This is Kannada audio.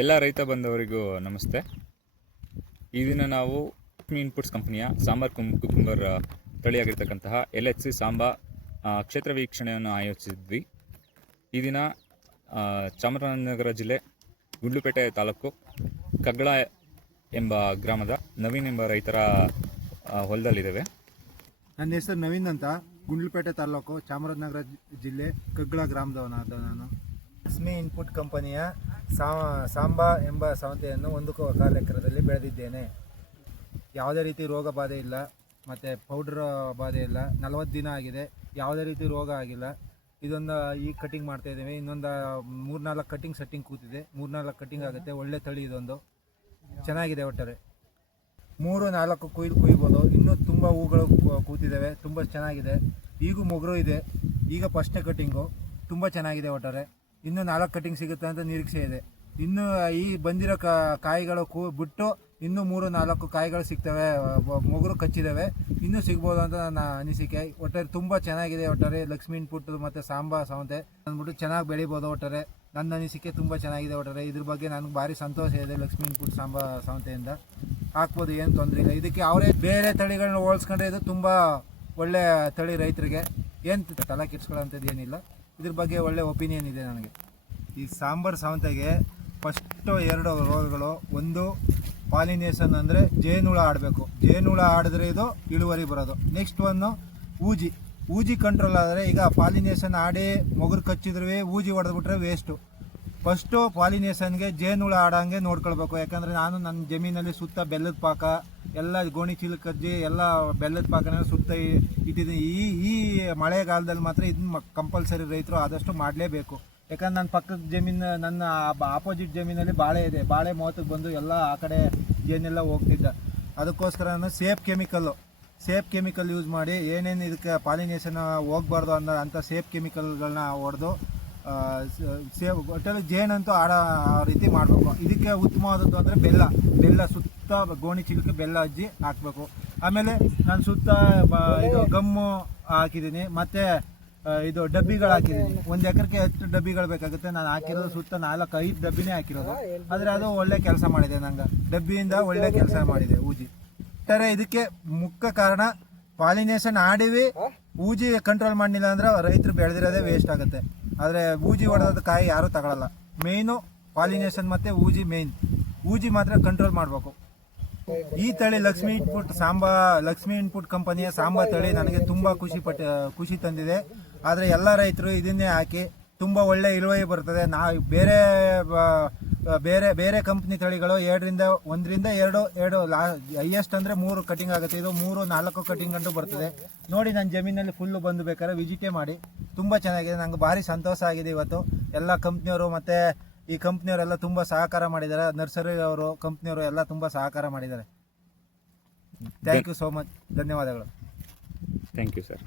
ಎಲ್ಲ ರೈತ ಬಂದವರಿಗೂ ನಮಸ್ತೆ. ಈ ದಿನ ನಾವು ಲಕ್ಷ್ಮಿ ಇನ್ಪುಟ್ಸ್ ಕಂಪನಿಯ ಸಾಂಬಾರ್ ಕುಕುಂಬರ್ ತಳಿಯಾಗಿರ್ತಕ್ಕಂತಹ LHC ಸಾಂಬಾ ಕ್ಷೇತ್ರ ವೀಕ್ಷಣೆಯನ್ನು ಆಯೋಜಿಸಿದ್ವಿ. ಈ ದಿನ ಚಾಮರಾಜನಗರ ಜಿಲ್ಲೆ ಗುಂಡ್ಲುಪೇಟೆ ತಾಲೂಕು ಕಗ್ಗಳ ಎಂಬ ಗ್ರಾಮದ ನವೀನ್ ಎಂಬ ರೈತರ ಹೊಲದಲ್ಲಿದ್ದೇವೆ. ನನ್ನ ಹೆಸರು ನವೀನ್ ಅಂತ, ಗುಂಡ್ಲುಪೇಟೆ ತಾಲೂಕು ಚಾಮರಾಜನಗರ ಜಿಲ್ಲೆ ಕಗ್ಗಳ ಗ್ರಾಮದವನಾದ ನಾನು. ಲಕ್ಷ್ಮಿ ಇನ್ಪುಟ್ ಕಂಪನಿಯ ಸಾಂಬಾ ಎಂಬ ಸೌತೆಯನ್ನು 1 ಎಕರೆದಲ್ಲಿ ಬೆಳೆದಿದ್ದೇನೆ. ಯಾವುದೇ ರೀತಿ ರೋಗ ಬಾಧೆ ಇಲ್ಲ, ಮತ್ತು ಪೌಡ್ರ್ ಬಾಧೆ ಇಲ್ಲ. 40 ದಿನ ಆಗಿದೆ, ಯಾವುದೇ ರೀತಿ ರೋಗ ಆಗಿಲ್ಲ. ಇದೊಂದು ಈಗ ಕಟಿಂಗ್ ಮಾಡ್ತಾಯಿದ್ದೀವಿ. ಇನ್ನೊಂದು 3-4 ಕಟಿಂಗ್ ಸೆಟ್ಟಿಂಗ್ ಕೂತಿದೆ. 3-4 ಕಟಿಂಗ್ ಆಗುತ್ತೆ. ಒಳ್ಳೆ ತಳಿ ಇದೊಂದು ಚೆನ್ನಾಗಿದೆ. ಒಟ್ಟಾರೆ 3-4 ಕುಯ್ಬೋದು. ಇನ್ನೂ ತುಂಬ ಹೂಗಳು ಕೂತಿದ್ದಾವೆ, ತುಂಬ ಚೆನ್ನಾಗಿದೆ. ಈಗೂ ಮೊಗರು ಇದೆ. ಈಗ ಫಸ್ಟ್ನೇ ಕಟಿಂಗು ತುಂಬ ಚೆನ್ನಾಗಿದೆ. ಒಟ್ಟಾರೆ ಇನ್ನೂ 4 ಕಟಿಂಗ್ ಸಿಗುತ್ತೆ ಅಂತ ನಿರೀಕ್ಷೆ ಇದೆ. ಇನ್ನು ಈ ಬಂದಿರೋ ಕಾಯಿಗಳು ಬಿಟ್ಟು ಇನ್ನೂ 3-4 ಕಾಯಿಗಳು ಸಿಗ್ತವೆ, ಮೊಗರು ಕಚ್ಚಿದ್ದಾವೆ, ಇನ್ನೂ ಸಿಗ್ಬೋದು ಅಂತ ನನ್ನ ಅನಿಸಿಕೆ. ಒಟ್ಟಾರೆ ತುಂಬ ಚೆನ್ನಾಗಿದೆ. ಒಟ್ಟಾರೆ ಲಕ್ಷ್ಮಿ ಇನ್ಪುಟ್ ಮತ್ತು ಸಾಂಬಾ ಸೌತೆ ಅಂದ್ಬಿಟ್ಟು ಚೆನ್ನಾಗಿ ಬೆಳಿಬೋದು. ಒಟ್ಟಾರೆ ನನ್ನ ಅನಿಸಿಕೆ ತುಂಬ ಚೆನ್ನಾಗಿದೆ. ಒಟ್ಟಾರೆ ಇದ್ರ ಬಗ್ಗೆ ನನಗೆ ಭಾರಿ ಸಂತೋಷ ಇದೆ. ಲಕ್ಷ್ಮಿ ಇನ್ಪುಟ್ ಸಾಂಬಾ ಸೌತೆಯಿಂದ ಹಾಕ್ಬೋದು, ಏನು ತೊಂದರೆ ಇಲ್ಲ. ಇದಕ್ಕೆ ಅವರೇ ಬೇರೆ ತಳಿಗಳನ್ನ ಹೋಲಿಸ್ಕೊಂಡ್ರೆ ಇದು ತುಂಬ ಒಳ್ಳೆ ತಳಿ. ರೈತರಿಗೆ ಏನು ತಲೆ ಕೆಡ್ಸ್ಕೊಳ್ಳೋಂಥದ್ದು ಏನಿಲ್ಲ. ಇದ್ರ ಬಗ್ಗೆ ಒಳ್ಳೆ ಒಪಿನಿಯನ್ ಇದೆ ನನಗೆ. ಈ ಸಾಂಬಾರ್ ಸೌತೆಗೆ ಫಸ್ಟು 2 ರೋಗಗಳು. ಒಂದು ಪಾಲಿನೇಷನ್, ಅಂದರೆ ಜೇನುಹುಳ ಆಡಬೇಕು. ಜೇನುಹುಳ ಆಡಿದ್ರೆ ಇದು ಇಳುವರಿ ಬರೋದು. ನೆಕ್ಸ್ಟ್ ಊಜಿ ಕಂಟ್ರೋಲ್ ಆದರೆ, ಈಗ ಪಾಲಿನೇಷನ್ ಆಡಿ ಮೊಗರು ಕಚ್ಚಿದ್ರೆ ಊಜಿ ಹೊಡೆದ್ಬಿಟ್ರೆ ವೇಸ್ಟು. ಫಸ್ಟು ಪಾಲಿನೇಷನ್ಗೆ ಜೇನುಹುಳ ಆಡೋಂಗೆ ನೋಡ್ಕೊಳ್ಬೇಕು. ಯಾಕಂದರೆ ನಾನು ನನ್ನ ಜಮೀನಲ್ಲಿ ಸುತ್ತ ಬೆಲ್ಲದ ಪಾಕ ಎಲ್ಲ ಗೋಣಿ ಚೀಲ ಕಜ್ಜಿ ಎಲ್ಲ ಬೆಲ್ಲದ ಪಾಕನ ಸುತ್ತ ಇಟ್ಟಿದ್ದೀನಿ. ಈ ಮಳೆಗಾಲದಲ್ಲಿ ಮಾತ್ರ ಇದನ್ನ ಕಂಪಲ್ಸರಿ ರೈತರು ಆದಷ್ಟು ಮಾಡಲೇಬೇಕು. ಯಾಕಂದ್ರೆ ನನ್ನ ಪಕ್ಕದ ಜಮೀನು, ನನ್ನ ಆಪೋಸಿಟ್ ಜಮೀನಲ್ಲಿ ಬಾಳೆ ಇದೆ. ಬಾಳೆ 30ಕ್ಕೆ ಬಂದು ಎಲ್ಲ ಆ ಕಡೆ ಜೇನೆಲ್ಲ ಹೋಗ್ತಿದ್ದ. ಅದಕ್ಕೋಸ್ಕರ ನಾನು ಸೇಫ್ ಕೆಮಿಕಲ್ ಯೂಸ್ ಮಾಡಿ, ಏನೇನು ಇದಕ್ಕೆ ಪಾಲಿನೇಷನ್ ಹೋಗ್ಬಾರ್ದು ಅಂಥ ಸೇಫ್ ಕೆಮಿಕಲ್ಗಳನ್ನ ಹೊಡೆದು ಒಟ್ಟಲ್ಲಿ ಜೇನಂತೂ ಆಡೋ ರೀತಿ ಮಾಡಬೇಕು. ಇದಕ್ಕೆ ಉತ್ತಮವಾದದ್ದು ಅಂದರೆ ಬೆಲ್ಲ ಸುತ್ತ ಗೋಣಿ ಚೀಲಕ್ಕೆ ಬೆಲ್ಲ ಹಚ್ಚಿ ಹಾಕಬೇಕು. ಆಮೇಲೆ ನಾನು ಸುತ್ತ ಇದು ಗಮ್ಮು ಹಾಕಿದ್ದೀನಿ, ಮತ್ತು ಇದು ಡಬ್ಬಿಗಳು ಹಾಕಿದ್ದೀನಿ. 1 ಎಕರೆಗೆ 10 ಡಬ್ಬಿಗಳು ಬೇಕಾಗುತ್ತೆ. ನಾನು ಹಾಕಿರೋದು ಸುತ್ತ 4-5 ಡಬ್ಬಿನೇ ಹಾಕಿರೋದು. ಆದರೆ ಅದು ಒಳ್ಳೆ ಕೆಲಸ ಮಾಡಿದೆ. ನಂಗೆ ಡಬ್ಬಿಯಿಂದ ಒಳ್ಳೆ ಕೆಲಸ ಮಾಡಿದೆ ಊಜಿ. ಒಟ್ಟಾರೆ ಇದಕ್ಕೆ ಮುಖ್ಯ ಕಾರಣ ಪಾಲಿನೇಷನ್ ಆಡಿವಿ, ಊಜಿ ಕಂಟ್ರೋಲ್ ಮಾಡಲಿಲ್ಲ ಅಂದ್ರೆ ರೈತರು ಬೆಳೆದಿರೋದೇ ವೇಸ್ಟ್ ಆಗುತ್ತೆ. ಆದರೆ ಊಜಿ ಹೊಡೆದ ಕಾಯಿ ಯಾರೂ ತಗೊಳ್ಳಲ್ಲ. ಮೇಯ್ನು ಪಾಲಿನೇಷನ್ ಮತ್ತು ಊಜಿ ಮಾತ್ರ ಕಂಟ್ರೋಲ್ ಮಾಡಬೇಕು. ಈ ತಳಿ ಲಕ್ಷ್ಮಿ ಇನ್ಪುಟ್ ಕಂಪನಿಯ ಸಾಂಬಾ ತಳಿ ನನಗೆ ತುಂಬ ಖುಷಿ ತಂದಿದೆ. ಆದರೆ ಎಲ್ಲ ರೈತರು ಇದನ್ನೇ ಹಾಕಿ ತುಂಬ ಒಳ್ಳೆ ಇಳುವರಿ ಬರ್ತದೆ. ಬೇರೆ ಕಂಪ್ನಿ ತಳಿಗಳು 1-2 ಹೈಯೆಸ್ಟ್ ಅಂದರೆ 3 ಕಟಿಂಗ್ ಆಗುತ್ತೆ. ಇದು 3-4 ಕಟಿಂಗ್ ಗಂಟು ಬರ್ತದೆ. ನೋಡಿ, ನನ್ನ ಜಮೀನಲ್ಲಿ ಫುಲ್ಲು ಬಂದು ಬೇಕಾದ್ರೆ ವಿಸಿಟೇ ಮಾಡಿ. ತುಂಬ ಚೆನ್ನಾಗಿದೆ. ನಂಗೆ ಭಾರಿ ಸಂತೋಷ ಆಗಿದೆ ಇವತ್ತು. ಎಲ್ಲ ಕಂಪ್ನಿಯವರು ಮತ್ತು ಈ ಕಂಪ್ನಿಯವರೆಲ್ಲ ತುಂಬ ಸಹಕಾರ ಮಾಡಿದ್ದಾರೆ. ನರ್ಸರಿ ಅವರು, ಕಂಪ್ನಿಯವರು ಎಲ್ಲ ತುಂಬ ಸಹಕಾರ ಮಾಡಿದ್ದಾರೆ. Thank you so much. ಧನ್ಯವಾದಗಳು. Thank you sir.